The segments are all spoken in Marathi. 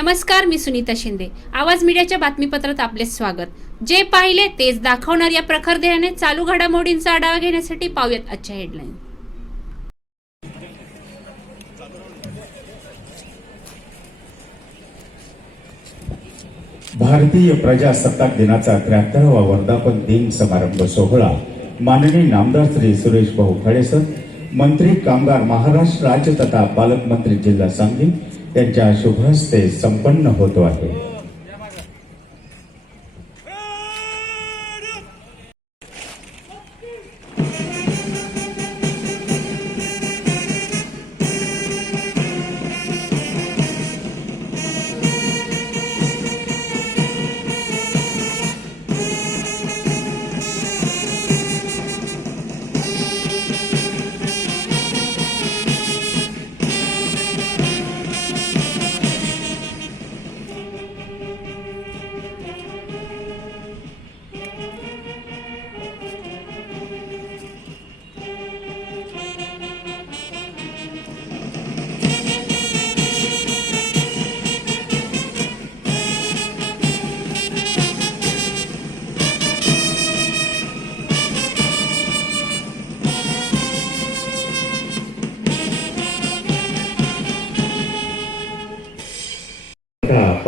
नमस्कार मी सुनीता शिंदे. आवाज मीडियाच्या बातमीपत्रात आपले स्वागत. जे पाहिले तेच दाखवणार या प्रखर ध्येयाने चालू घडामोडींचा आढावा घेण्यासाठी पाहूयात आजच्या हेडलाईन भारतीय प्रजासत्ताक दिनाचा त्र्याहत्तरावा वर्धापन दिन समारंभ सोहळा. माननीय नामदार श्री सुरेश भाऊ खडेसर मंत्री कामगार महाराष्ट्र राज्य तथा पालकमंत्री जिल्हा सांगली त्यांच्या शुभ हस्ते संपन्न होतो आहे.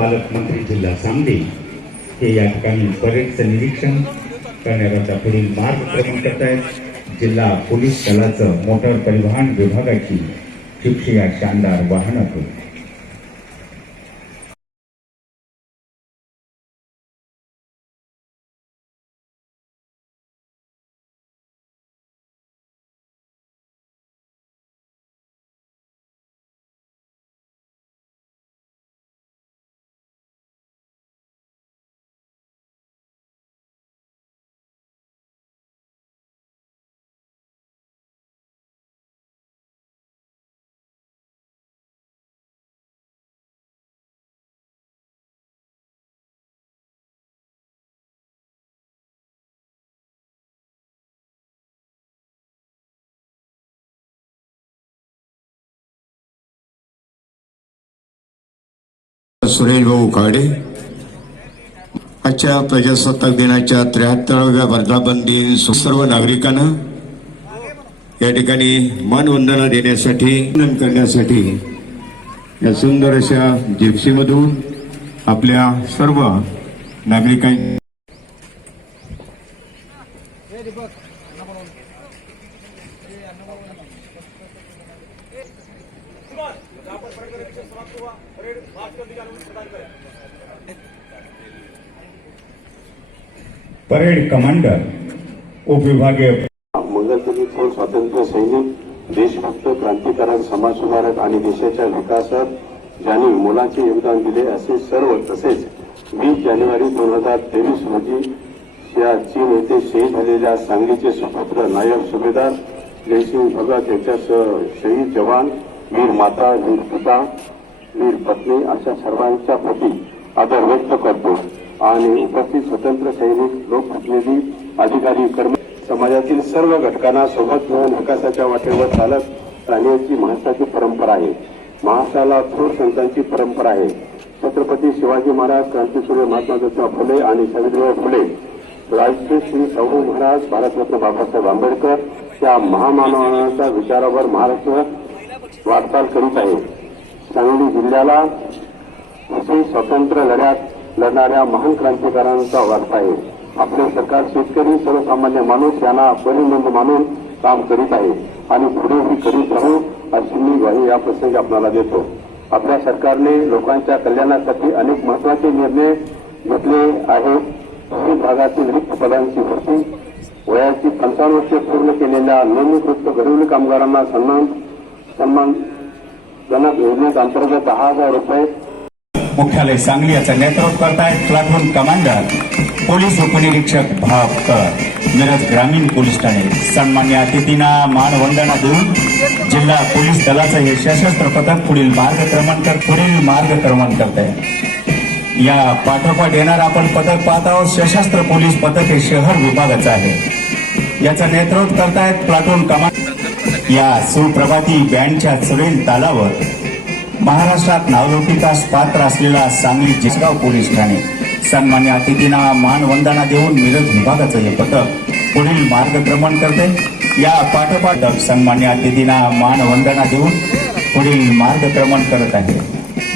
पालकमंत्री जिल्हा सांगली हे या ठिकाणी परेडचं निरीक्षण करण्याकरता पुढील मार्ग क्रमांक करत आहेत जिल्हा पोलीस दलाचं मोटार परिवहन विभागाची ठिपशी या शानदार वाहनातून सुरेश भाऊ खाडे आजच्या प्रजासत्ताक दिनाच्या त्र्याहत्तराव्या वर्धापन दिन सु- सर्व नागरिकांना या ठिकाणी मानवंदना देण्यासाठी वंदन करण्यासाठी या सुंदर अशा जिप्सीमधून आपल्या सर्व नागरिकां परेड कमांडर उपविभागीय मंगलतली थोर स्वातंत्र्य सैनिक देशभक्त क्रांतिकारक समाजसुधारक आणि देशाच्या विकासात ज्यांनी मोलाचे योगदान दिले असे सर्व तसेच वीस जानेवारी दोन हजार तेवीस रोजी या चीन येथे शहीद झालेल्या सांगलीचे सुपुत्र नायब सुभेदार जयसिंग भगत यांच्यासह शहीद जवान वीर माता वीर पिता वीर पत्नी अशा सर्वांच्या प्रती आदर व्यक्त करतो. आणि उपस्थित स्वतंत्र सैनिक लोकप्रतिनिधी अधिकारी कर्मचारी समाजातील सर्व घटकांना सोबत घेऊन विकासाच्या वाटेवर चालत राहण्याची महाराष्ट्राची परंपरा आहे. महाराष्ट्राला थोर संतांची परंपरा आहे. छत्रपती शिवाजी महाराज क्रांतीसूर्य महात्मा ज्योतिबा फुले आणि सावित्रीबाई फुले राजश्री श्री शाहू महाराज भारतरत्न बाबासाहेब आंबेडकर या महामानवांच्या विचारावर महाराष्ट्र वाटचाल करीत आहे. सांगली जिल्ह्याला असे स्वतंत्र लढ्यात लढणाऱ्या महान क्रांतिकारांचा वारसा आहे. आपले सरकार शेतकरी सर्वसामान्य माणूस यांना परिनंद मानून काम करीत आहे. आणि पुढेही करीत राहू अशी मी ग्वाही या प्रसंगी आपल्याला देतो. आपल्या सरकारने लोकांच्या कल्याणासाठी अनेक महत्त्वाचे निर्णय घेतले आहेत. भागातील रिक्त पदांची भरती वयाची पंचावन्न वर्षे पूर्ण केलेल्या नोंदणीकृत गरीब कामगारांना सन्मान सन्मानजनक योजनेअंतर्गत दहा हजार रुपये मुख्यालय सांगली याचं नेतृत्व करतायत प्लाटून कमांडर पोलीस उपनिरीक्षक भावकर मिरज ग्रामीण पोलीस ठाणे. सन्मान्य अतिथींना मानवंदना देऊन जिल्हा पोलीस दलाचं हे सशस्त्र पथक पुढील मार्गक्रमण कर पुढील मार्गक्रमण करत आहे या पाठोपाठ येणार आपण पथक पाहत आहोत सशस्त्र पोलीस पथक हे शहर विभागाचं आहे. याचं नेतृत्व करतायत प्लाटून कमांडर या सुप्रभाती बँडच्या सुरेल तालावर. महाराष्ट्रात नावलौकिकास पात्र असलेला सांगली जिसगाव पोलीस ठाणे सन्मान्य अतिथींना मानवंदना देऊन मिरज विभागाचं हे पथक पुढील मार्गक्रमण करते. या पाठोपाठ सन्मान्य अतिथींना मानवंदना देऊन पुढील मार्गक्रमण करत आहे.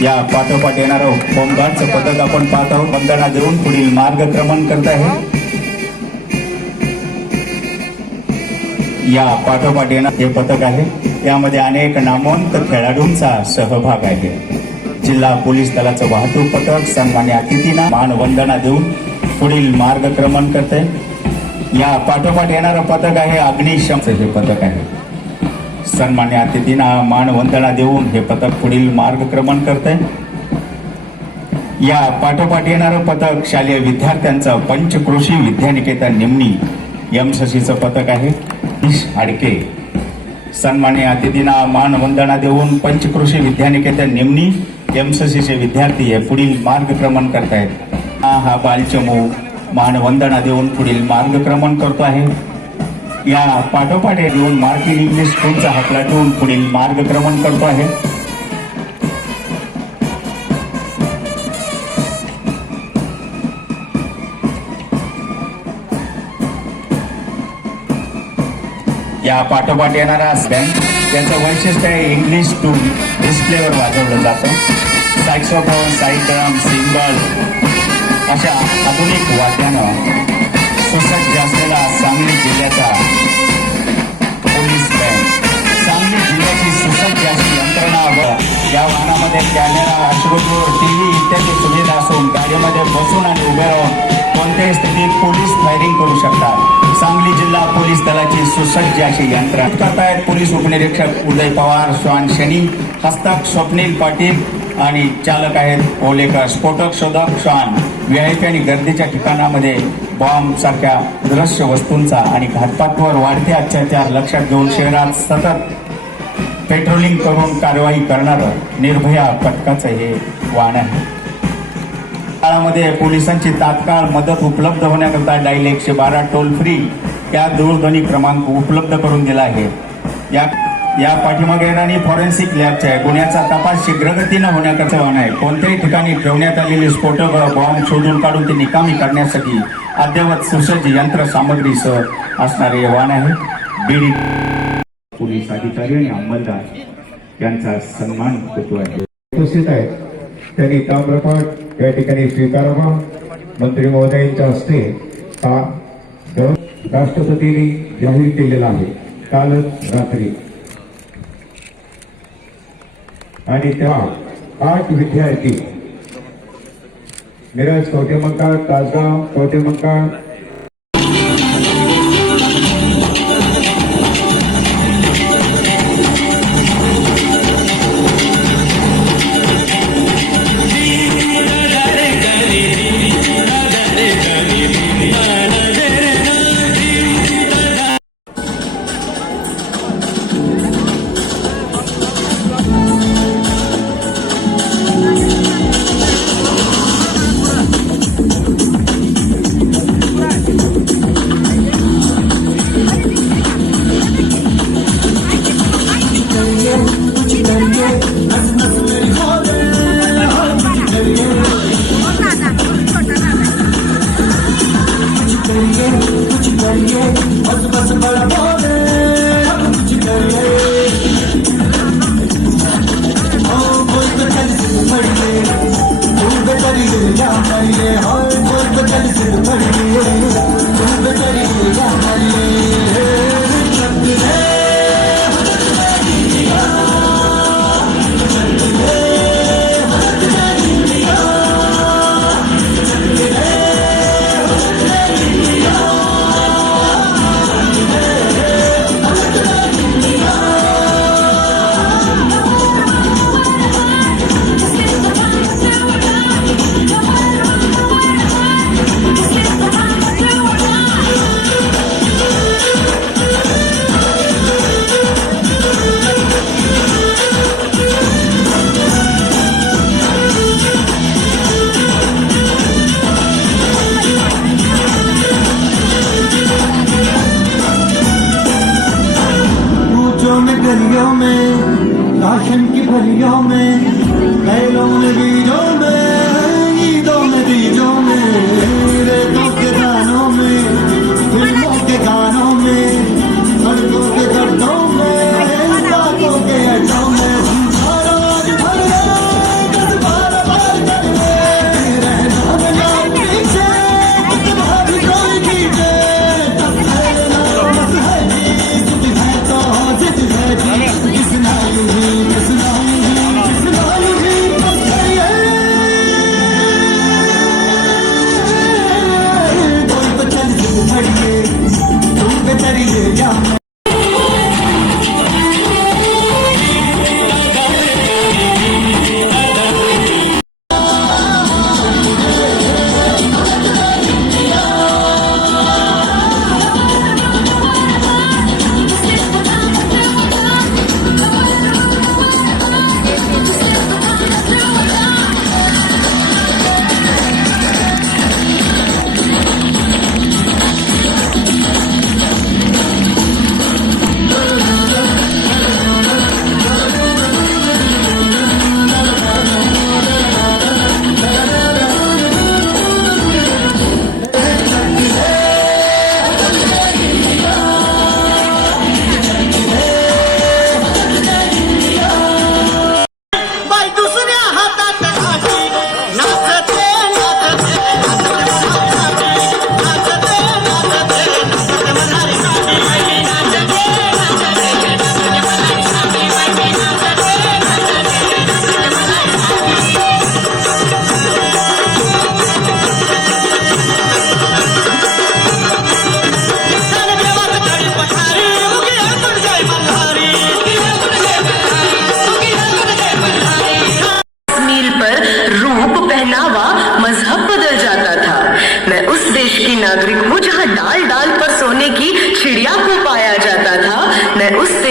या पाठोपाठ येणारं होमगार्डचं पथक आपण पाहत आहोत. वंदना देऊन पुढील मार्गक्रमण करत आहे. या पाठोपाठ येणार हे पथक आहे. यामध्ये अनेक नामवंत खेळाडूंचा सहभाग आहे. जिल्हा पोलीस दलाचं वाहतूक पथक सन्मान्य अतिथींना मानवंदना देऊन पुढील मार्गक्रमण करते. या पाठोपाठ येणारं पथक आहे अग्निशमचं हे पथक आहे. सन्मान्य अतिथींना मानवंदना देऊन हे पथक पुढील मार्गक्रमण करते. या पाठोपाठ येणारं पथक शालेय विद्यार्थ्यांचं पंचकृषी विद्यानिकेतन निमणी यमशशीचं पथक आहे. ईश आडके सन्मान्य अतिथींना मानवंदना देऊन पंचकृषी विद्यानिकेतन निमणी एमससीचे विद्यार्थी हे पुढील मार्गक्रमण करतायत. हा हा बालचमू मानवंदना देऊन पुढील मार्गक्रमण करतो आहे. या पाठोपाठ येऊन मार्किंग इंग्लिश स्कूलचा हातला ठेवून पुढील मार्गक्रमण करतो आहे. या पाठोपाठ येणारा बँड त्यांचं वैशिष्ट्य आहे इंग्लिश टू डिस्प्लेवर वाजवलं जातं. सायक्सोफोन सायकम सिंबल अशा आधुनिक वाद्यानं सुसज्ज असलेला सांगली जिल्ह्याचा पोलीस बँड सांगली जिल्ह्याची सुसज्ज अशी यंत्रणा व या वाहनामध्ये कॅमेरा अश्रुपूर टीव्ही इत्यादी सुविधा असून गाडीमध्ये बसून आणि उभे राहून कोणत्याही स्थितीत पोलीस फायरिंग करू शकतात. सांगली जिल्हा पोलीस दलाची सुसज्ज अशी यंत्रणा करतायत. पोलीस उपनिरीक्षक उदय पवार श्वान शनी हस्तक स्वप्नील पाटील आणि चालक आहेत ओलेकर. स्फोटक शोधक श्वान व्यायपी आणि गर्दीच्या ठिकाणामध्ये बॉम्ब सारख्या दृश्य वस्तूंचा आणि घातपातवर वाढते अत्याचार लक्षात घेऊन शहरात सतत पेट्रोलिंग करून कारवाई करणारं निर्भया पथकाचं हे वाहन आहे. काळामध्ये पोलिसांची तात्काळ मदत उपलब्ध होण्याकरता डायल एकशे बारा टोल फ्री या दूरध्वनी क्रमांक उपलब्ध करून दिला आहे. या या पाठीमागे आणि फॉरेन्सिक लॅबच्या आहे गुन्ह्याचा तपास शीघ्रगतीनं होण्याकरता वाहन आहे. कोणत्याही ठिकाणी ठेवण्यात आलेली स्फोटक बॉम्ब शोधून काढून ती निकामी करण्यासाठी अद्ययावत सुसज्ज यंत्रसामग्रीसह असणारे वाहन आहे. बीडी पोलीस अधिकारी आणि अंमलदार यांचा सन्मान होतो आहे. उपस्थित आहेत. त्यांनी ताम्रपाठ या ठिकाणी स्वीकारावा. मंत्री महोदयांच्या हस्ते हा राष्ट्रपतींनी जाहीर केलेला आहे. कालच रात्री. आणि त्या आठ विद्यार्थी मिरज कवटेमंकाळ तासगाव कवटेमंकाळ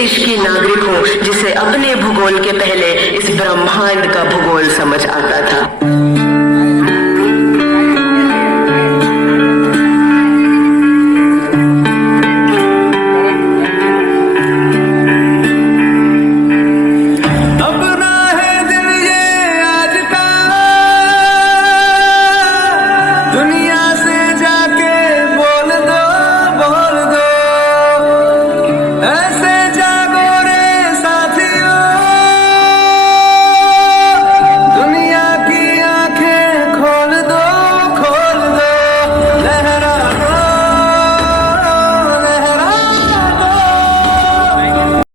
देश की नागरिक हूँ जिसे अपने भूगोल के पहले इस ब्रह्मांड का भूगोल समझ आता था।